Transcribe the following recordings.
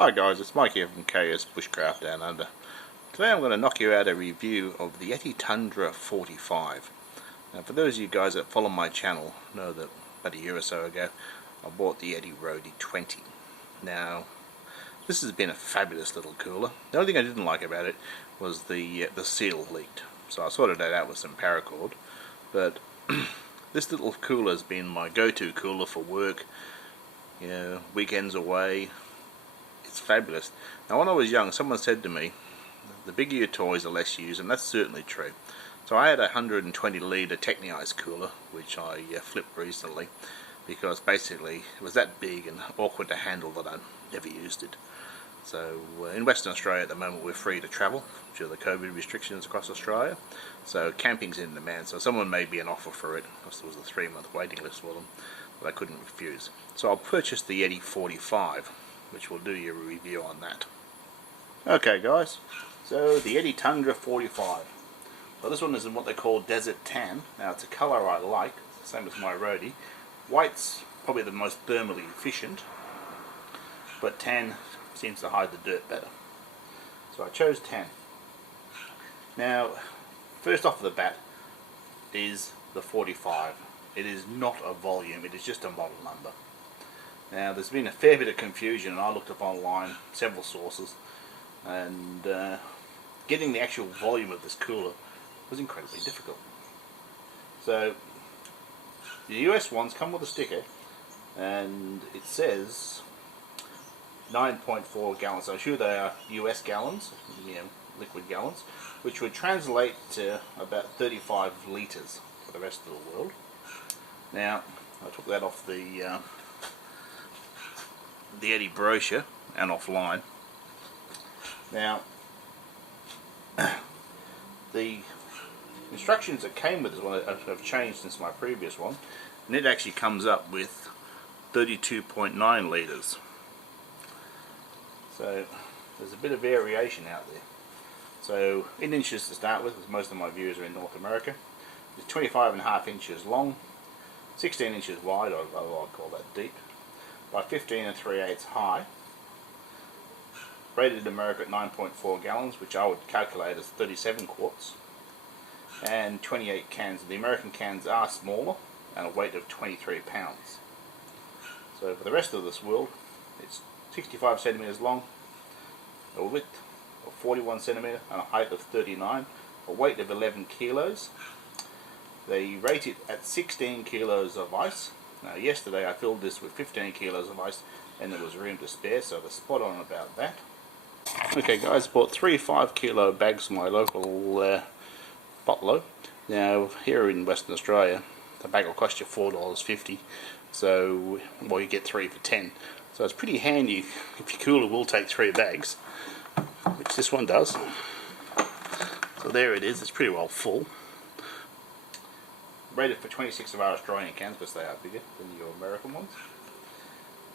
Hi guys, it's Mike here from KS Bushcraft Down Under. Today I'm going to knock you out a review of the Yeti Tundra 45. Now for those of you guys that follow my channel know that about a year or so ago I bought the Yeti Roadie 20. Now this has been a fabulous little cooler. The only thing I didn't like about it was the seal leaked. So I sorted that out with some paracord. But this little cooler has been my go-to cooler for work, you know, weekends away. It's fabulous. Now when I was young, someone said to me, the bigger your toys the less used, and that's certainly true. So I had a 120 litre Techni Ice cooler which I flipped recently because basically it was that big and awkward to handle that I never used it. So in Western Australia at the moment we're free to travel due to the COVID restrictions across Australia, so camping's in demand. So someone made me an offer for it because there was a 3-month waiting list for them that I couldn't refuse. So I'll purchase the Yeti 45, which will do you a review on that. Okay guys, so the Yeti Tundra 45. So this one is in what they call Desert Tan. Now it's a colour I like, same as my Roadie. White's probably the most thermally efficient, but tan seems to hide the dirt better. So I chose tan. Now, first off the bat is the 45. It is not a volume, it is just a model number. Now there's been a fair bit of confusion, and I looked up online several sources, and getting the actual volume of this cooler was incredibly difficult. So the US ones come with a sticker and it says 9.4 gallons. So I'm sure they are US gallons, you know, liquid gallons, which would translate to about 35 litres for the rest of the world. Now I took that off the Yeti brochure and offline. Now the instructions that came with this one have changed since my previous one, and it actually comes up with 32.9 litres. So there's a bit of variation out there. So in inches to start with, because most of my viewers are in North America, it's 25.5 inches long, 16 inches wide, I'd call that deep, by 15 3/8 high, rated in America at 9.4 gallons, which I would calculate as 37 quarts, and 28 cans. The American cans are smaller and a weight of 23 pounds. So for the rest of this world, it's 65 centimeters long, a width of 41 centimeter, and a height of 39, a weight of 11 kilos. They rate it at 16 kilos of ice. Now yesterday I filled this with 15 kilos of ice and there was room to spare, so they're spot on about that. Okay guys, bought 3 5-kilo bags from my local bottle. Now here in Western Australia the bag will cost you $4.50, so well, you get 3 for 10. So it's pretty handy if your cooler will take 3 bags, which this one does. So there it is, it's pretty well full. Rated for 26 of our Australian cans because they are bigger than your American ones,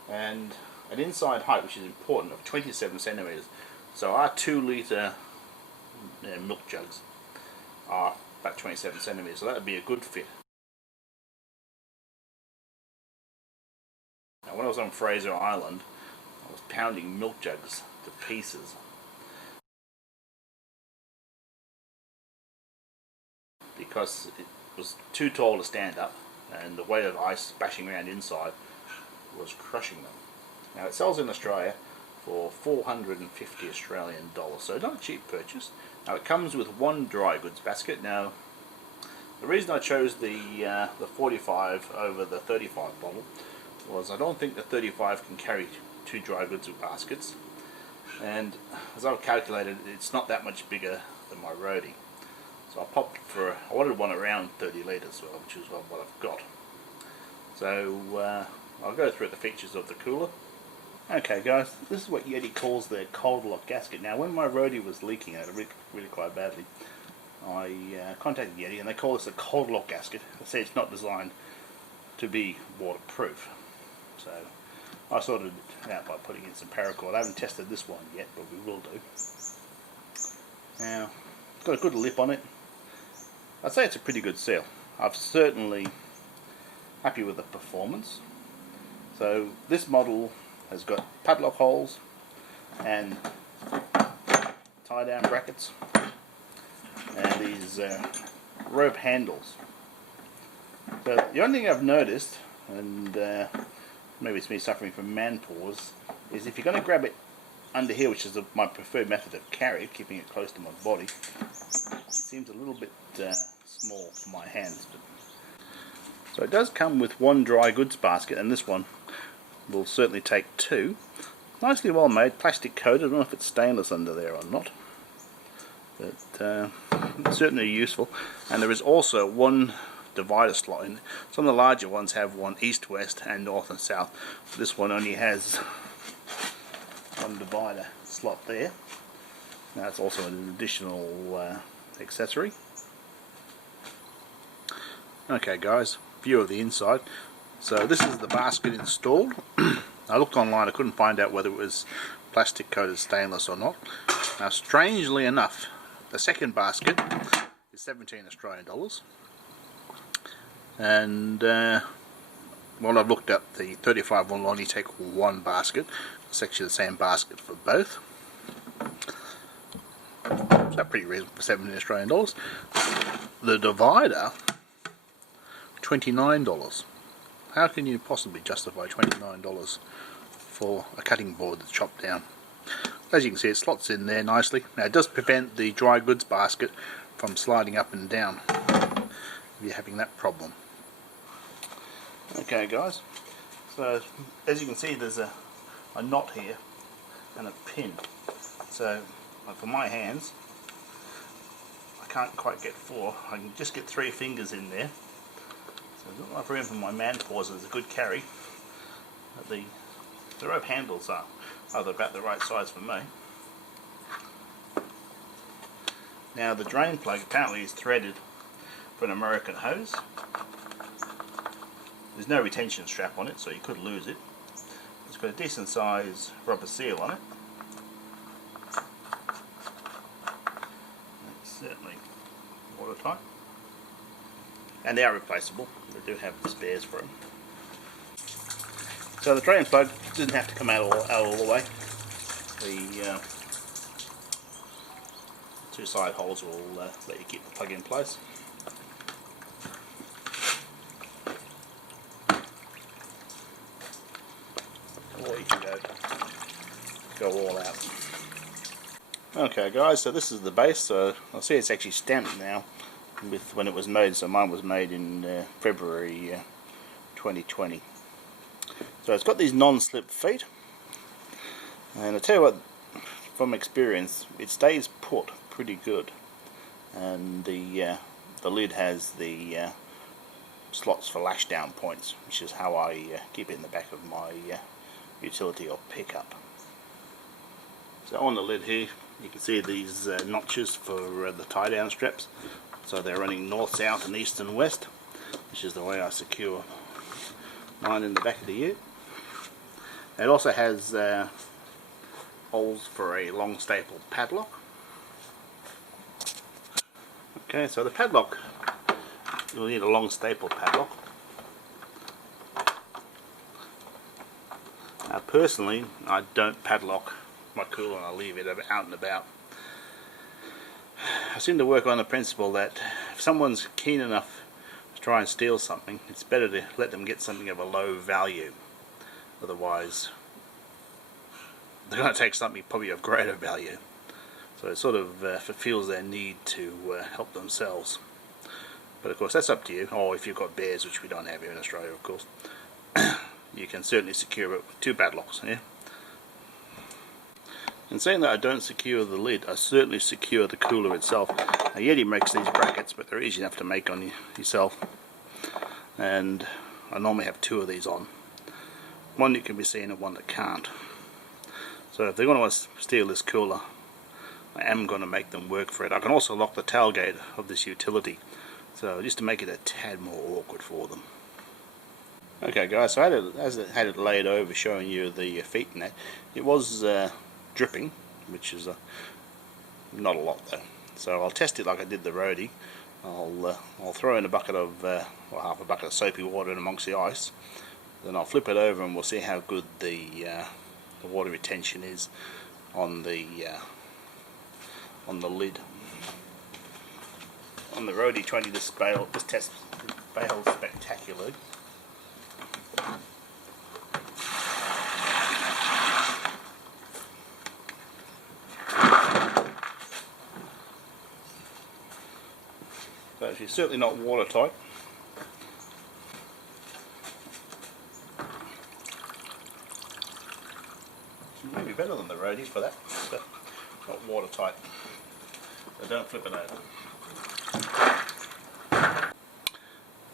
and an inside height, which is important, of 27 centimeters. So our 2 litre milk jugs are about 27 centimeters, so that would be a good fit. Now when I was on Fraser Island I was pounding milk jugs to pieces because it was too tall to stand up, and the weight of ice bashing around inside was crushing them. Now it sells in Australia for 450 Australian dollars, so not a cheap purchase. Now it comes with 1 dry goods basket. Now the reason I chose the 45 over the 35 bottle was I don't think the 35 can carry 2 dry goods baskets, and as I've calculated it's not that much bigger than my Roadie. So I wanted one around 30 litres, which is what I've got. So I'll go through the features of the cooler. Okay guys, this is what Yeti calls their cold lock gasket. Now when my Roadie was leaking out really quite badly, I contacted Yeti and they call this a cold lock gasket. They say it's not designed to be waterproof. So I sorted it out by putting in some paracord. I haven't tested this one yet, but we will do. Now it's got a good lip on it. I'd say it's a pretty good seal. I'm certainly happy with the performance. So this model has got padlock holes, and tie down brackets, and these rope handles. So the only thing I've noticed, and maybe it's me suffering from man paws, is if you're going to grab it under here, which is my preferred method of carry, keeping it close to my body, it seems a little bit small for my hands. So it does come with one dry goods basket, and this one will certainly take two. Nicely well made, plastic coated. I don't know if it's stainless under there or not, but it's certainly useful. And there is also one divider slot in. Some of the larger ones have one east, west and north and south. This one only has one divider slot there. Now it's also an additional accessory. Okay guys, view of the inside. So this is the basket installed. I looked online, I couldn't find out whether it was plastic coated stainless or not. Now strangely enough, the second basket is 17 Australian dollars. And well, I've looked up, the 35 will only take one basket. It's actually the same basket for both. So pretty reasonable for 17 Australian dollars. The divider, $29. How can you possibly justify $29 for a cutting board that's chopped down? As you can see, it slots in there nicely. Now it does prevent the dry goods basket from sliding up and down if you're having that problem. Okay guys, so as you can see, there's a knot here and a pin. So for my hands, I can't quite get 4. I can just get 3 fingers in there. So there's not enough room for my man paws. It's a good carry. But the rope handles are about the right size for me. Now the drain plug apparently is threaded for an American hose. There's no retention strap on it, so you could lose it. It's got a decent size rubber seal on it. It's certainly watertight. And they are replaceable. They do have spares for them. So the drain plug doesn't have to come out all the way. The 2 side holes will let you keep the plug in place. Or you can go all out. Okay guys, so this is the base. So I'll see it's actually stamped now with when it was made. So mine was made in February 2020. So it's got these non-slip feet, and I tell you what, from experience, it stays put pretty good. And the lid has the slots for lash down points, which is how I keep it in the back of my utility or pickup. So on the lid here, you can see these notches for the tie down straps. So they're running north, south and east and west, which is the way I secure mine in the back of the ute. It also has holes for a long staple padlock. Okay, so the padlock, you'll need a long staple padlock. Now personally, I don't padlock my cooler and I leave it out and about. I seem to work on the principle that if someone's keen enough to try and steal something, it's better to let them get something of a low value. Otherwise, they're going to take something probably of greater value. So it sort of fulfills their need to help themselves. But of course, that's up to you. Or if you've got bears, which we don't have here in Australia, of course, you can certainly secure it with 2 padlocks. Yeah. And saying that I don't secure the lid, I certainly secure the cooler itself. Now, Yeti makes these brackets, but they're easy enough to make on yourself. And I normally have 2 of these on. One that can be seen and one that can't. So if they're going to steal this cooler, I am going to make them work for it. I can also lock the tailgate of this utility, so just to make it a tad more awkward for them. Okay guys, so I had it laid over showing you the feet and that. It was dripping, which is not a lot though. So I'll test it like I did the roadie. I'll throw in a bucket of, well, half a bucket of soapy water in amongst the ice. Then I'll flip it over and we'll see how good the water retention is on the lid. On the Roadie 20, this test bails spectacularly. So she's certainly not watertight. She may be better than the Roadies for that, but not watertight. So don't flip it over.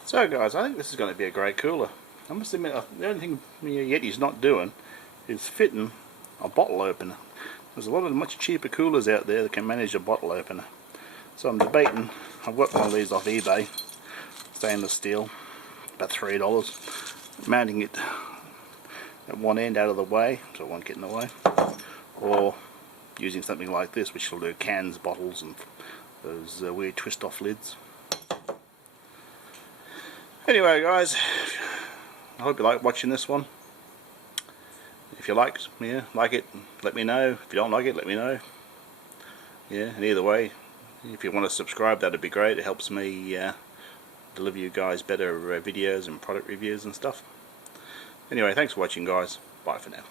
So guys, I think this is going to be a great cooler. I must admit, the only thing Yeti's not doing is fitting a bottle opener. There's a lot of much cheaper coolers out there that can manage a bottle opener. So I'm debating, I've got one of these off eBay, stainless steel, about $3, mounting it at one end out of the way so it won't get in the way, or using something like this which will do cans, bottles and those weird twist off lids. Anyway guys, I hope you like watching this one. If you like it, let me know. If you don't like it, let me know. Yeah, and either way, if you want to subscribe, that'd be great. It helps me deliver you guys better videos and product reviews and stuff. Anyway, thanks for watching guys. Bye for now.